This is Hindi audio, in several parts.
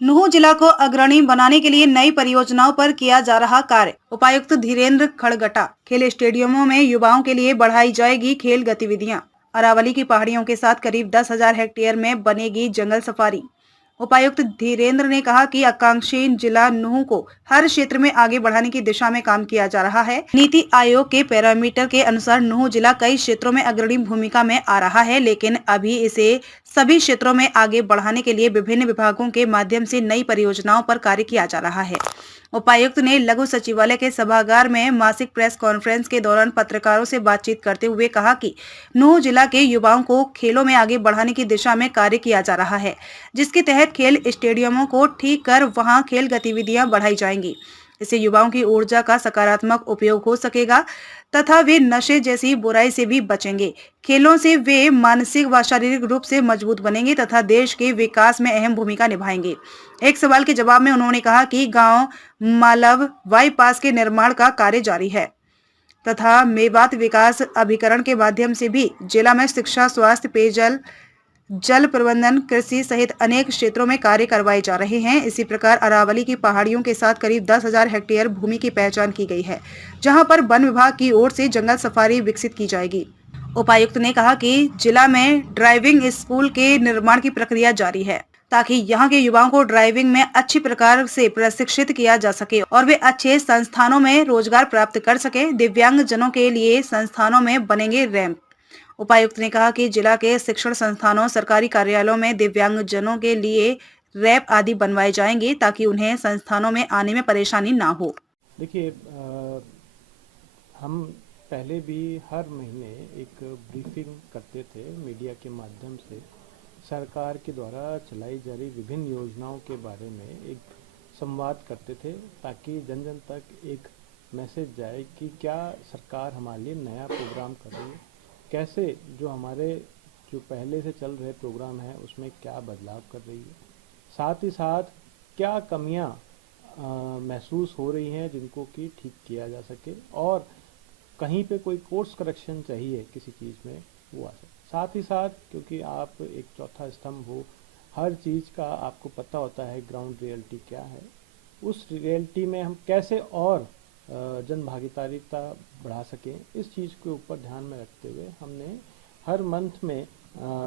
नुहू जिला को अग्रणी बनाने के लिए नई परियोजनाओं पर किया जा रहा कार्य। उपायुक्त धीरेन्द्र खड़गटा। खेल स्टेडियमों में युवाओं के लिए बढ़ाई जाएगी खेल गतिविधियां। अरावली की पहाड़ियों के साथ करीब 10,000 हेक्टेयर में बनेगी जंगल सफारी। उपायुक्त धीरेन्द्र ने कहा कि आकांक्षी जिला नुहू को हर क्षेत्र में आगे बढ़ाने की दिशा में काम किया जा रहा है। नीति आयोग के पैरामीटर के अनुसार नुहू जिला कई क्षेत्रों में अग्रणी भूमिका में आ रहा है, लेकिन अभी इसे सभी क्षेत्रों में आगे बढ़ाने के लिए विभिन्न विभागों के माध्यम से नई परियोजनाओं पर कार्य किया जा रहा है। उपायुक्त ने लघु सचिवालय के सभागार में मासिक प्रेस कॉन्फ्रेंस के दौरान पत्रकारों से बातचीत करते हुए कहा कि नुहू जिला के युवाओं को खेलों में आगे बढ़ाने की दिशा में कार्य किया जा रहा है, जिसके तहत खेल स्टेडियमों को ठीक कर वहां खेल गतिविधियां बढ़ाई जाएंगी। इससे युवाओं की ऊर्जा का सकारात्मक उपयोग हो सकेगा तथा वे नशे जैसी बुराई से भी बचेंगे। खेलों से वे मानसिक व शारीरिक रूप से मजबूत बनेंगे तथा देश के विकास में अहम भूमिका निभाएंगे। एक सवाल के जवाब में उन्होंने कहा कि गांव मालव बाईपास के निर्माण का कार्य जारी है तथा मेवात विकास अभिकरण के माध्यम से भी जिला में शिक्षा, स्वास्थ्य, पेयजल, जल प्रबंधन, कृषि सहित अनेक क्षेत्रों में कार्य करवाए जा रहे हैं। इसी प्रकार अरावली की पहाड़ियों के साथ करीब 10,000 हेक्टेयर भूमि की पहचान की गई है, जहां पर वन विभाग की ओर से जंगल सफारी विकसित की जाएगी। उपायुक्त ने कहा कि जिला में ड्राइविंग स्कूल के निर्माण की प्रक्रिया जारी है, ताकि यहाँ के युवाओं को ड्राइविंग में अच्छी प्रकार से प्रशिक्षित किया जा सके और वे अच्छे संस्थानों में रोजगार प्राप्त कर सके। दिव्यांग जनों के लिए संस्थानों में बनेंगे रैंप। उपायुक्त ने कहा कि जिला के शिक्षण संस्थानों, सरकारी कार्यालयों में दिव्यांग जनों के लिए रैंप आदि बनवाए जाएंगे ताकि उन्हें संस्थानों में आने में परेशानी ना हो। देखिए, हम पहले भी हर महीने एक ब्रीफिंग करते थे मीडिया के माध्यम से सरकार के द्वारा चलाई जा रही विभिन्न योजनाओं के बारे में एक संवाद करते थे, ताकि जन जन तक एक मैसेज जाए कि क्या सरकार हमारे लिए नया प्रोग्राम कर रही है, कैसे जो हमारे जो पहले से चल रहे प्रोग्राम हैं उसमें क्या बदलाव कर रही है, साथ ही साथ क्या कमियां महसूस हो रही हैं जिनको कि ठीक किया जा सके, और कहीं पे कोई कोर्स करेक्शन चाहिए किसी चीज़ में वो आ सके। साथ ही साथ क्योंकि आप एक चौथा स्तंभ हो, हर चीज़ का आपको पता होता है ग्राउंड रियलिटी क्या है, उस रियलिटी में हम कैसे और जन भागीदारीता बढ़ा सकें, इस चीज़ के ऊपर ध्यान में रखते हुए हमने हर मंथ में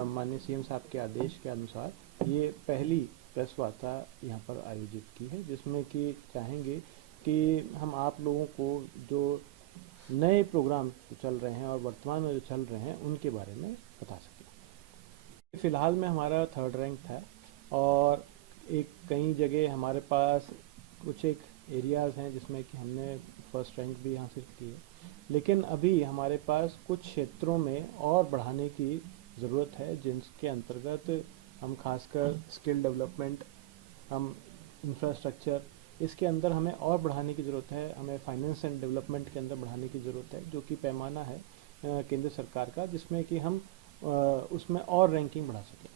माननीय सीएम साहब के आदेश के अनुसार ये पहली प्रेस वार्ता यहाँ पर आयोजित की है, जिसमें कि चाहेंगे कि हम आप लोगों को जो नए प्रोग्राम चल रहे हैं और वर्तमान में जो चल रहे हैं उनके बारे में बता सकें। फ़िलहाल में हमारा 3rd रैंक था और एक कई जगह हमारे पास कुछ एक एरियाज़ हैं जिसमें कि हमने 1st रैंक भी हासिल की है, लेकिन अभी हमारे पास कुछ क्षेत्रों में और बढ़ाने की ज़रूरत है, जिनके अंतर्गत हम खासकर स्किल डेवलपमेंट, हम इंफ्रास्ट्रक्चर, इसके अंदर हमें और बढ़ाने की ज़रूरत है, हमें फाइनेंस एंड डेवलपमेंट के अंदर बढ़ाने की ज़रूरत है, जो कि पैमाना है केंद्र सरकार का, जिसमें कि हम उसमें और रैंकिंग बढ़ा सकें।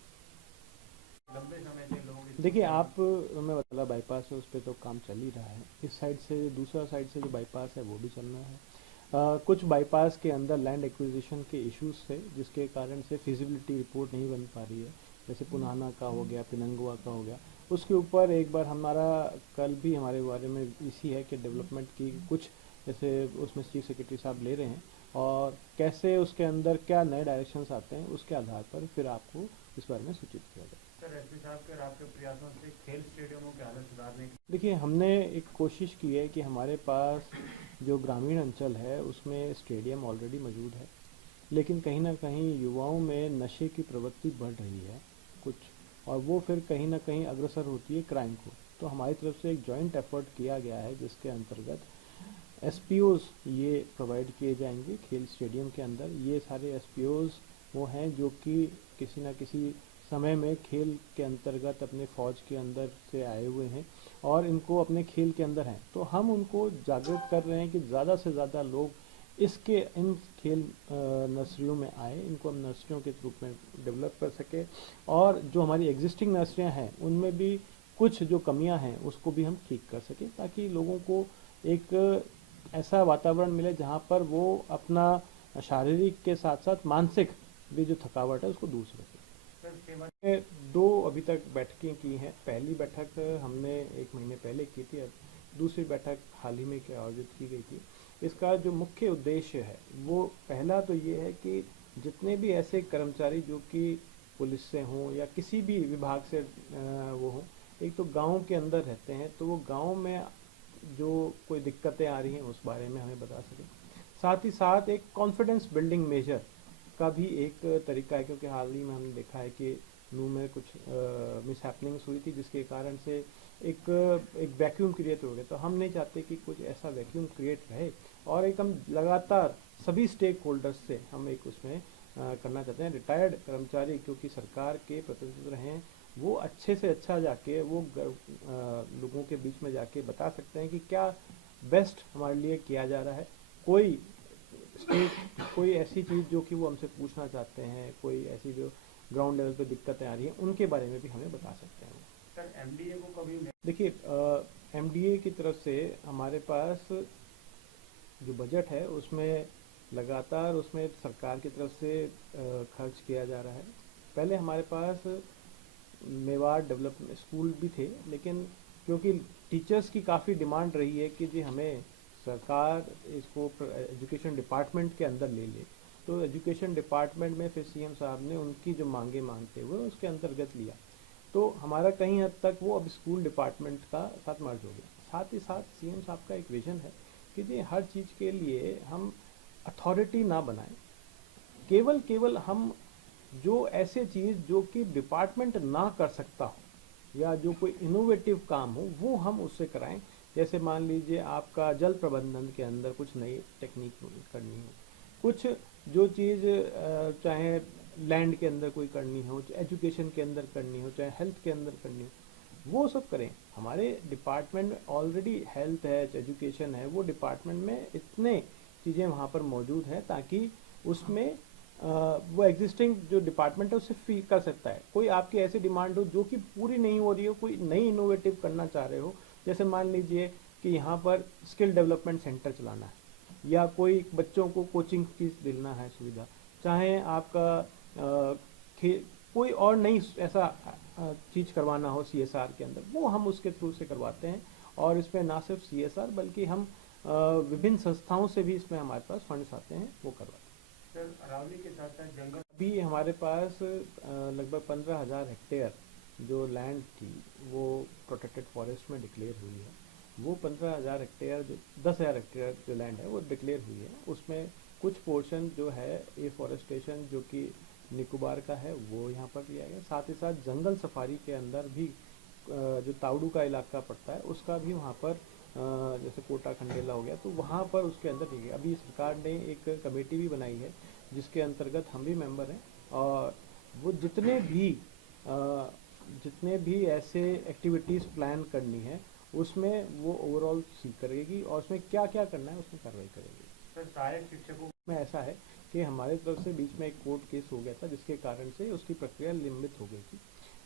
देखिए, आप मैं बता बाईपास है उस पर तो काम चल ही रहा है, इस साइड से दूसरा साइड से जो बाईपास है वो भी चल रहा है। कुछ बाईपास के अंदर लैंड एक्विजिशन के इश्यूज थे, जिसके कारण से फिजिबिलिटी रिपोर्ट नहीं बन पा रही है, जैसे पुनाना का हो गया, पिनंगुआ का हो गया, उसके ऊपर एक बार हमारा कल भी हमारे बारे में इसी है कि डेवलपमेंट की कुछ जैसे उसमें चीफ सेक्रेटरी साहब ले रहे हैं, और कैसे उसके अंदर क्या नए डायरेक्शंस आते हैं उसके आधार पर फिर आपको इस बारे में सूचित किया जाए। सर, एसपी साहब के और आपके प्रयासों से खेल स्टेडियमों की हालत सुधारने की देखिए, हमने एक कोशिश की है कि हमारे पास जो ग्रामीण अंचल है उसमें स्टेडियम ऑलरेडी मौजूद है, लेकिन कहीं ना कहीं युवाओं में नशे की प्रवृत्ति बढ़ रही है कुछ, और वो फिर कहीं ना कहीं अग्रसर होती है क्राइम को। तो हमारी तरफ से एक जॉइंट एफर्ट किया गया है, जिसके अंतर्गत एसपीओज ये प्रोवाइड किए जाएंगे खेल स्टेडियम के अंदर। ये सारे एसपीओज वो हैं जो कि किसी न किसी समय में खेल के अंतर्गत अपने फौज के अंदर से आए हुए हैं और इनको अपने खेल के अंदर हैं, तो हम उनको जागरूक कर रहे हैं कि ज़्यादा से ज़्यादा लोग इन खेल नर्सरियों में आए, इनको हम नर्सरियों के रूप में डेवलप कर सके, और जो हमारी एग्जिस्टिंग नर्सरियाँ हैं उनमें भी कुछ जो कमियां हैं उसको भी हम ठीक कर सकें, ताकि लोगों को एक ऐसा वातावरण मिले जहाँ पर वो अपना शारीरिक के साथ साथ मानसिक भी जो थकावट है उसको दूर से रखें। दो अभी तक बैठकें की हैं। पहली बैठक हमने 1 महीने पहले की थी, अब दूसरी बैठक हाल ही में आयोजित की गई थी। इसका जो मुख्य उद्देश्य है वो पहला तो ये है कि जितने भी ऐसे कर्मचारी जो कि पुलिस से हों या किसी भी विभाग से वो हों, एक तो गांव के अंदर रहते हैं, तो वो गांव में जो कोई दिक्कतें आ रही हैं उस बारे में हमें बता सकें। साथ ही साथ एक कॉन्फिडेंस बिल्डिंग मेजर का भी एक तरीका है, क्योंकि हाल ही में हमने देखा है कि नू में कुछ मिसहैपनिंग्स हुई थी जिसके कारण से एक वैक्यूम क्रिएट हो गया। तो हम नहीं चाहते कि कुछ ऐसा वैक्यूम क्रिएट रहे, और एक हम लगातार सभी स्टेक होल्डर्स से हम एक उसमें करना चाहते हैं। रिटायर्ड कर्मचारी क्योंकि सरकार के प्रतिनिधित्व रहे हैं, वो अच्छे से अच्छा जाके वो लोगों के बीच में जाके बता सकते हैं कि क्या बेस्ट हमारे लिए किया जा रहा है। कोई ऐसी चीज़ जो कि वो हमसे पूछना चाहते हैं, कोई ऐसी जो ग्राउंड लेवल पे दिक्कतें आ रही हैं, उनके बारे में भी हमें बता सकते हैं। सर एमडीए को कभी देखिए, एमडीए की तरफ से हमारे पास जो बजट है उसमें लगातार उसमें सरकार की तरफ से खर्च किया जा रहा है। पहले हमारे पास मेवाड़ डेवलपमेंट स्कूल भी थे, लेकिन क्योंकि टीचर्स की काफ़ी डिमांड रही है कि जी हमें सरकार इसको एजुकेशन डिपार्टमेंट के अंदर ले ले, तो एजुकेशन डिपार्टमेंट में फिर सीएम साहब ने उनकी जो मांगते हुए उसके अंतर्गत लिया, तो हमारा कहीं हद तक वो अब स्कूल डिपार्टमेंट का साथ मर्ज हो गया। साथ ही साथ सीएम साहब का एक विजन है कि जी हर चीज़ के लिए हम अथॉरिटी ना बनाएं, केवल हम जो ऐसे चीज़ जो कि डिपार्टमेंट ना कर सकता हो या जो कोई इनोवेटिव काम हो वो हम उससे कराएं। जैसे मान लीजिए आपका जल प्रबंधन के अंदर कुछ नई टेक्निक करनी हो, कुछ जो चीज़ चाहे लैंड के अंदर कोई करनी हो, चाहे एजुकेशन के अंदर करनी हो, चाहे हेल्थ के अंदर करनी हो, वो सब करें। हमारे डिपार्टमेंट में ऑलरेडी हेल्थ है, एजुकेशन है, वो डिपार्टमेंट में इतने चीज़ें वहाँ पर मौजूद हैं ताकि उसमें वो एग्जिस्टिंग जो डिपार्टमेंट है उससे फी कर सकता है। कोई आपकी ऐसी डिमांड हो जो कि पूरी नहीं हो रही हो, कोई नई इनोवेटिव करना चाह रहे हो, जैसे मान लीजिए कि यहाँ पर स्किल डेवलपमेंट सेंटर चलाना है या कोई बच्चों को कोचिंग की देना है सुविधा, चाहे आपका कोई और नई ऐसा चीज़ करवाना हो सीएसआर के अंदर, वो हम उसके थ्रू से करवाते हैं। और इसमें ना सिर्फ सीएसआर बल्कि हम विभिन्न संस्थाओं से भी इसमें हमारे पास फंड्स आते हैं, वो करवाते हैं। सर अरावली के साथ साथ जंगल अभी हमारे पास लगभग 15,000 हेक्टेयर जो लैंड थी वो प्रोटेक्टेड फॉरेस्ट में डिक्लेयर हुई है। वो 15,000 हेक्टेयर जो 10,000 हेक्टेयर जो लैंड है वो डिक्लेयर हुई है। उसमें कुछ पोर्शन जो है एफॉरेस्टेशन जो कि निकोबार का है वो यहाँ पर लिया गया। साथ ही साथ जंगल सफारी के अंदर भी जो ताउडू का इलाका पड़ता है उसका भी वहाँ पर जैसे कोटा खंडेला हो गया, तो वहाँ पर उसके अंदर ठीक है। अभी सरकार ने एक कमेटी भी बनाई है जिसके अंतर्गत हम भी मेंबर हैं, और वो जितने भी ऐसे एक्टिविटीज़ प्लान करनी है उसमें वो ओवरऑल सी करेगी और उसमें क्या क्या करना है उसमें कार्रवाई करेगी। सर सहायक शिक्षकों में ऐसा है कि हमारे तरफ से बीच में एक कोर्ट केस हो गया था जिसके कारण से उसकी प्रक्रिया लंबित हो गई थी।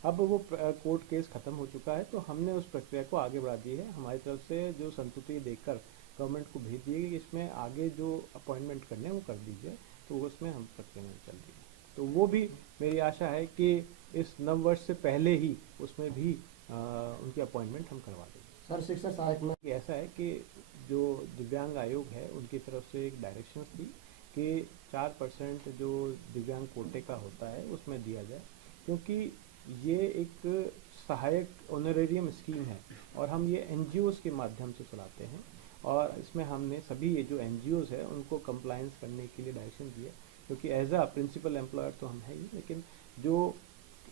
अब वो कोर्ट केस ख़त्म हो चुका है, तो हमने उस प्रक्रिया को आगे बढ़ा दी है। हमारी तरफ से जो संस्तुति देकर गवर्नमेंट को भेज दिए कि इसमें आगे जो अपॉइंटमेंट करने हैं वो कर दीजिए, तो उसमें हम प्रक्रिया में चल रही है। तो वो भी मेरी आशा है कि इस नव वर्ष से पहले ही उसमें भी उनकी अपॉइंटमेंट हम करवा देंगे। सर शिक्षा सहायक में ऐसा है कि जो दिव्यांग आयोग है उनकी तरफ से एक डायरेक्शन थी कि 4% जो दिव्यांग कोटे का होता है उसमें दिया जाए, क्योंकि ये एक सहायक ऑनरेरियम स्कीम है और हम ये एनजीओज़ के माध्यम से चलाते हैं, और इसमें हमने सभी ये जो एनजीओज़ है उनको कंप्लायंस करने के लिए डायरेक्शन दिया, क्योंकि एज अ प्रिंसिपल एम्प्लॉयर तो हम है ही, लेकिन जो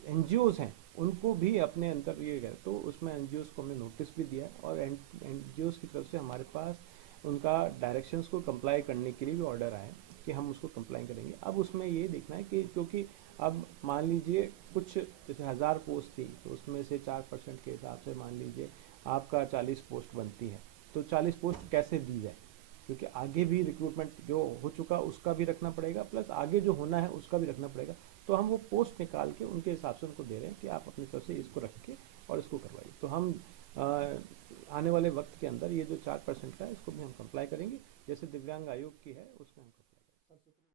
एनजीओज़ हैं उनको भी अपने अंदर ये गए, तो उसमें एनजीओज़ को हमने नोटिस भी दिया और एनजीओज़ की तरफ से हमारे पास उनका डायरेक्शंस को कंप्लाई करने के लिए भी ऑर्डर आए कि हम उसको कंप्लाई करेंगे। अब उसमें ये देखना है कि क्योंकि अब मान लीजिए कुछ जैसे 1000 पोस्ट थी तो उसमें से 4% के हिसाब से मान लीजिए आपका 40 पोस्ट बनती है, तो 40 पोस्ट कैसे दी जाए, क्योंकि आगे भी रिक्रूटमेंट जो हो चुका उसका भी रखना पड़ेगा, प्लस आगे जो होना है उसका भी रखना पड़ेगा। तो हम वो पोस्ट निकाल के उनके हिसाब से उनको दे रहे हैं कि आप अपनी तरफ से इसको रख के और इसको करवाइए। तो हम आने वाले वक्त के अंदर ये जो 4% का है इसको भी हम कंप्लाई करेंगे, जैसे दिव्यांग आयोग की है उसमें हम